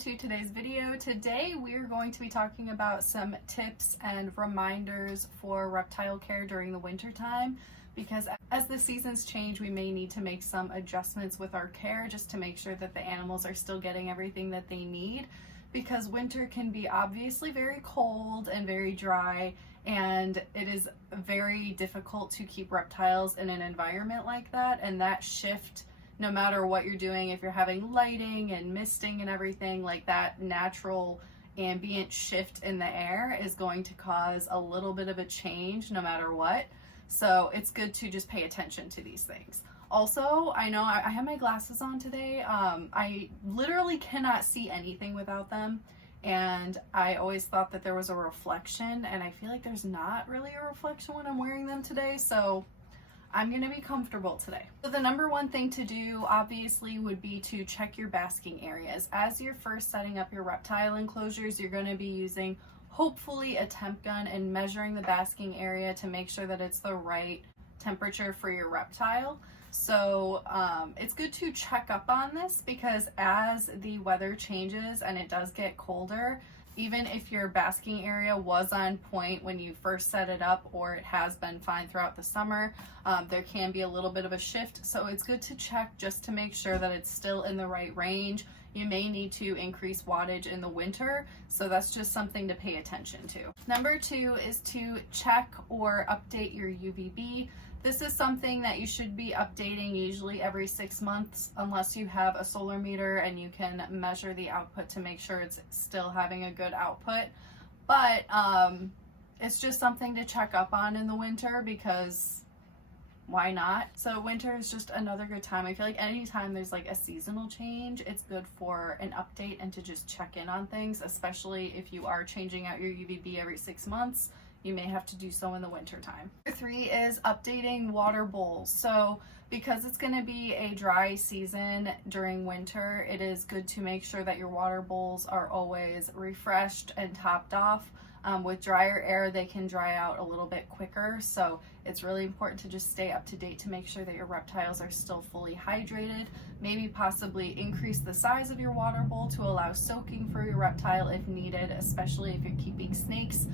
to today's video. Today we're going to be talking about some tips and reminders for reptile care during the winter time, because as the seasons change we may need to make some adjustments with our care just to make sure that the animals are still getting everything that they need, because winter can be obviously very cold and very dry, and it is very difficult to keep reptiles in an environment like that. And that shift, no matter what you're doing, if you're having lighting and misting and everything, like that natural ambient shift in the air is going to cause a little bit of a change no matter what. So it's good to just pay attention to these things. Also, I know I have my glasses on today. I literally cannot see anything without them. And I always thought that there was a reflection, and I feel like there's not really a reflection when I'm wearing them today. So I'm going to be comfortable today. So the number one thing to do obviously would be to check your basking areas. As you're first setting up your reptile enclosures, you're going to be using hopefully a temp gun and measuring the basking area to make sure that it's the right temperature for your reptile. So it's good to check up on this, because as the weather changes and it does get colder, even if your basking area was on point when you first set it up, or it has been fine throughout the summer, there can be a little bit of a shift. So it's good to check just to make sure that it's still in the right range. You may need to increase wattage in the winter, so that's just something to pay attention to. Number two is to check or update your UVB. This is something that you should be updating usually every 6 months, unless you have a solar meter and you can measure the output to make sure it's still having a good output. But it's just something to check up on in the winter, because why not? So winter is just another good time. I feel like anytime there's like a seasonal change, it's good for an update and to just check in on things, especially if you are changing out your UVB every 6 months. You may have to do so in the winter time. Number three is updating water bowls. So because it's going to be a dry season during winter, it is good to make sure that your water bowls are always refreshed and topped off. With drier air, they can dry out a little bit quicker, so it's really important to just stay up to date to make sure that your reptiles are still fully hydrated. Maybe possibly increase the size of your water bowl to allow soaking for your reptile if needed, especially if you're keeping snakes,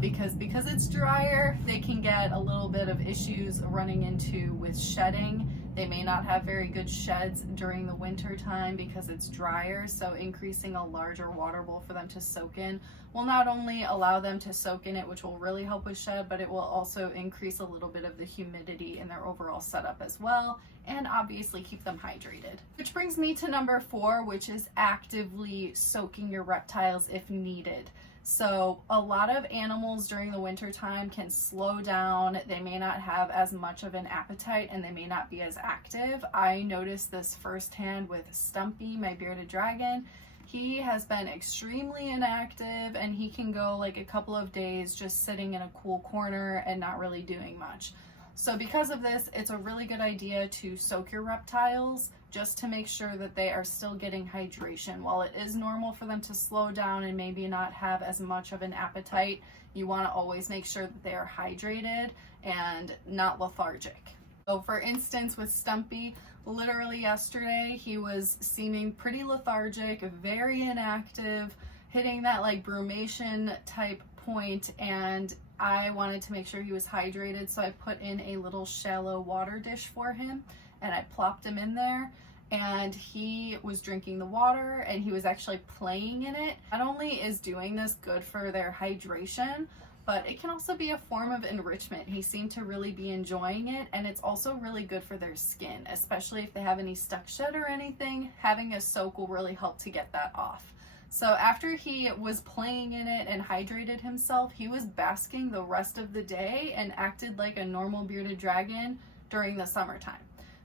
because it's drier, they can get a little bit of issues running into with shedding. They may not have very good sheds during the winter time because it's drier, so increasing a larger water bowl for them to soak in will not only allow them to soak in it, which will really help with shed, but it will also increase a little bit of the humidity in their overall setup as well, and obviously keep them hydrated. Which brings me to number four, which is actively soaking your reptiles if needed. So a lot of animals during the winter time can slow down. They may not have as much of an appetite and they may not be as active. I noticed this firsthand with Stumpy, my bearded dragon. He has been extremely inactive, and he can go like a couple of days just sitting in a cool corner and not really doing much. So because of this, it's a really good idea to soak your reptiles just to make sure that they are still getting hydration. While it is normal for them to slow down and maybe not have as much of an appetite, you want to always make sure that they are hydrated and not lethargic. So for instance, with Stumpy, literally yesterday, he was seeming pretty lethargic, very inactive, hitting that like brumation type point, and I wanted to make sure he was hydrated, so I put in a little shallow water dish for him and I plopped him in there, and he was drinking the water and he was actually playing in it. Not only is doing this good for their hydration, but it can also be a form of enrichment. He seemed to really be enjoying it, and it's also really good for their skin, especially if they have any stuck shed or anything. Having a soak will really help to get that off. So after he was playing in it and hydrated himself, he was basking the rest of the day and acted like a normal bearded dragon during the summertime.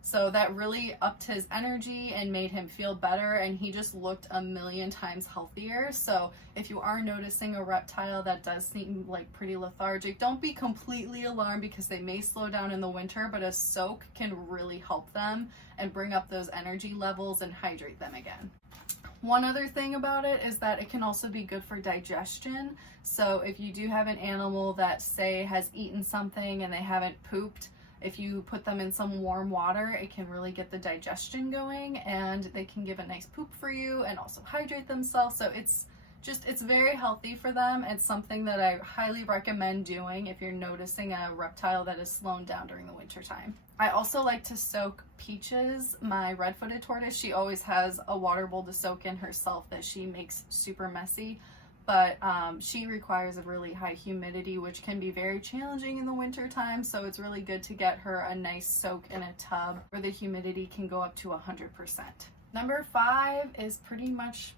So that really upped his energy and made him feel better, and he just looked a million times healthier. So if you are noticing a reptile that does seem like pretty lethargic, don't be completely alarmed, because they may slow down in the winter, but a soak can really help them and bring up those energy levels and hydrate them again. One other thing about it is that it can also be good for digestion. So if you do have an animal that, say, has eaten something and they haven't pooped, if you put them in some warm water, it can really get the digestion going, and they can give a nice poop for you and also hydrate themselves. So it's very healthy for them. It's something that I highly recommend doing if you're noticing a reptile that is slowing down during the winter time. I also like to soak Peaches, my red-footed tortoise. She always has a water bowl to soak in herself that she makes super messy, but she requires a really high humidity, which can be very challenging in the winter time. So it's really good to get her a nice soak in a tub where the humidity can go up to 100%. Number 5 is pretty much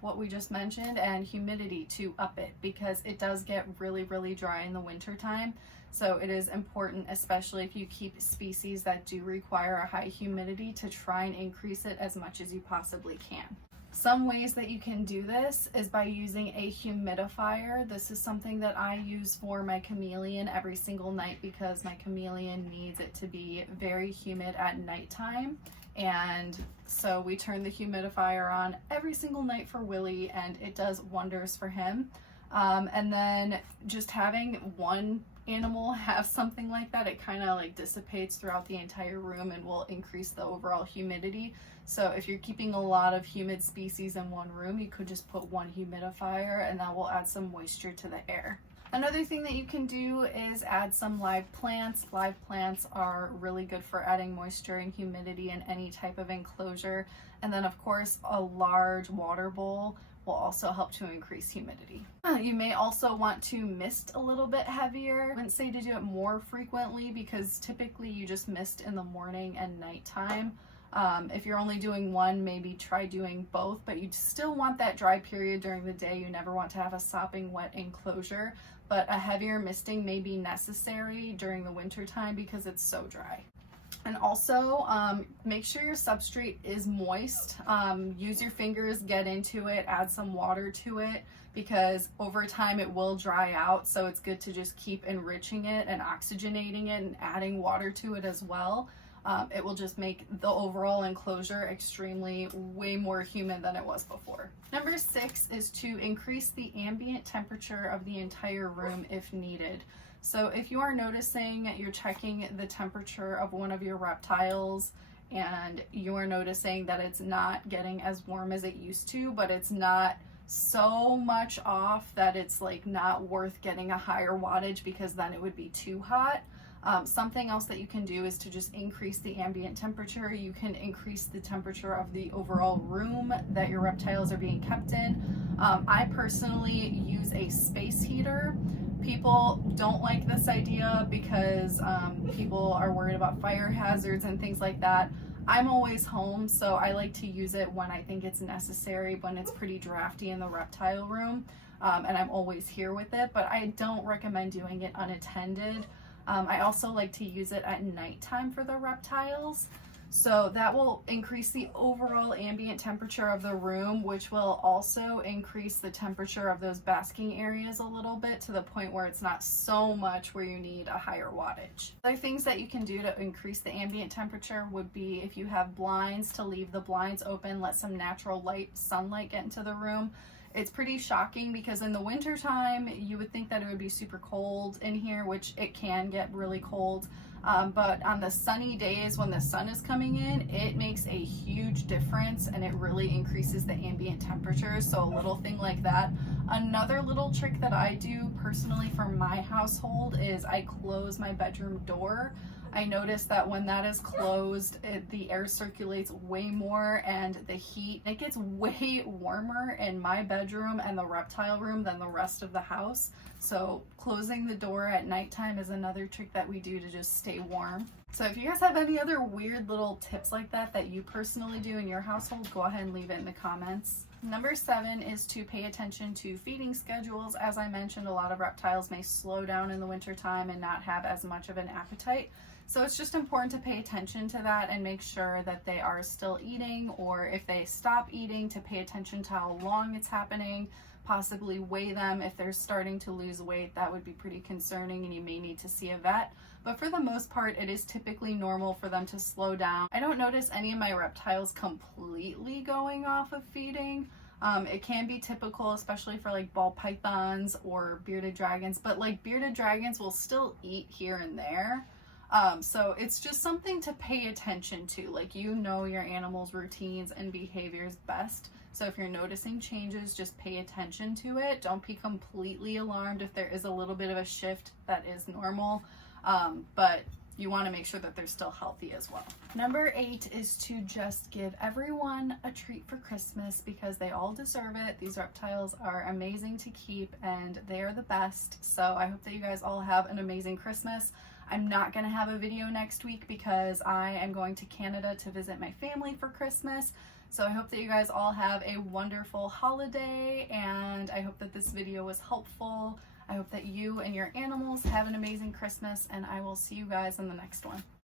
what we just mentioned, and humidity to up it, because it does get really dry in the winter time. So it is important, especially if you keep species that do require a high humidity, to try and increase it as much as you possibly can. Some ways that you can do this is by using a humidifier. This is something that I use for my chameleon every single night, because my chameleon needs it to be very humid at nighttime. And so we turn the humidifier on every single night for Willie, and it does wonders for him. And then just having one animal have something like that, it kind of like dissipates throughout the entire room and will increase the overall humidity. So if you're keeping a lot of humid species in one room, you could just put one humidifier, and that will add some moisture to the air. Another thing that you can do is add some live plants. Live plants are really good for adding moisture and humidity in any type of enclosure. And then of course, a large water bowl will also help to increase humidity. You may also want to mist a little bit heavier. I wouldn't say to do it more frequently, because typically you just mist in the morning and nighttime. If you're only doing one, maybe try doing both, but you still want that dry period during the day. You never want to have a sopping wet enclosure, but a heavier misting may be necessary during the winter time because it's so dry. And also make sure your substrate is moist. Use your fingers, get into it, add some water to it, because over time it will dry out. So it's good to just keep enriching it and oxygenating it and adding water to it as well. It will just make the overall enclosure extremely way more humid than it was before. Number 6 is to increase the ambient temperature of the entire room if needed. So if you are noticing, you're checking the temperature of one of your reptiles and you're noticing that it's not getting as warm as it used to, but it's not so much off that it's like not worth getting a higher wattage, because then it would be too hot. Something else that you can do is to just increase the ambient temperature. You can increase the temperature of the overall room that your reptiles are being kept in. I personally use a space heater. People don't like this idea because people are worried about fire hazards and things like that. I'm always home, so I like to use it when I think it's necessary, when it's pretty drafty in the reptile room, and I'm always here with it, but I don't recommend doing it unattended. I also like to use it at nighttime for the reptiles. So that will increase the overall ambient temperature of the room, which will also increase the temperature of those basking areas a little bit, to the point where it's not so much where you need a higher wattage. Other things that you can do to increase the ambient temperature would be, if you have blinds, to leave the blinds open, let some natural light, sunlight get into the room. It's pretty shocking because in the winter time you would think that it would be super cold in here, which it can get really cold. But on the sunny days when the sun is coming in, it makes a huge difference and it really increases the ambient temperature. So a little thing like that. Another little trick that I do personally for my household is I close my bedroom door. I notice that when that is closed, the air circulates way more and the heat, it gets way warmer in my bedroom and the reptile room than the rest of the house. So closing the door at nighttime is another trick that we do to just stay warm. So if you guys have any other weird little tips like that that you personally do in your household, go ahead and leave it in the comments. Number 7 is to pay attention to feeding schedules. As I mentioned, a lot of reptiles may slow down in the winter time and not have as much of an appetite. So it's just important to pay attention to that and make sure that they are still eating, or if they stop eating, to pay attention to how long it's happening, possibly weigh them. If they're starting to lose weight, that would be pretty concerning and you may need to see a vet. But for the most part, it is typically normal for them to slow down. I don't notice any of my reptiles completely going off of feeding. It can be typical, especially for like ball pythons or bearded dragons, but like bearded dragons will still eat here and there. So it's just something to pay attention to. Like, you know your animal's routines and behaviors best. So if you're noticing changes, just pay attention to it. Don't be completely alarmed if there is a little bit of a shift. That is normal. But you want to make sure that they're still healthy as well. Number 8 is to just give everyone a treat for Christmas, because they all deserve it. These reptiles are amazing to keep and they are the best. So I hope that you guys all have an amazing Christmas. I'm not going to have a video next week because I am going to Canada to visit my family for Christmas. So I hope that you guys all have a wonderful holiday, and I hope that this video was helpful. I hope that you and your animals have an amazing Christmas, and I will see you guys in the next one.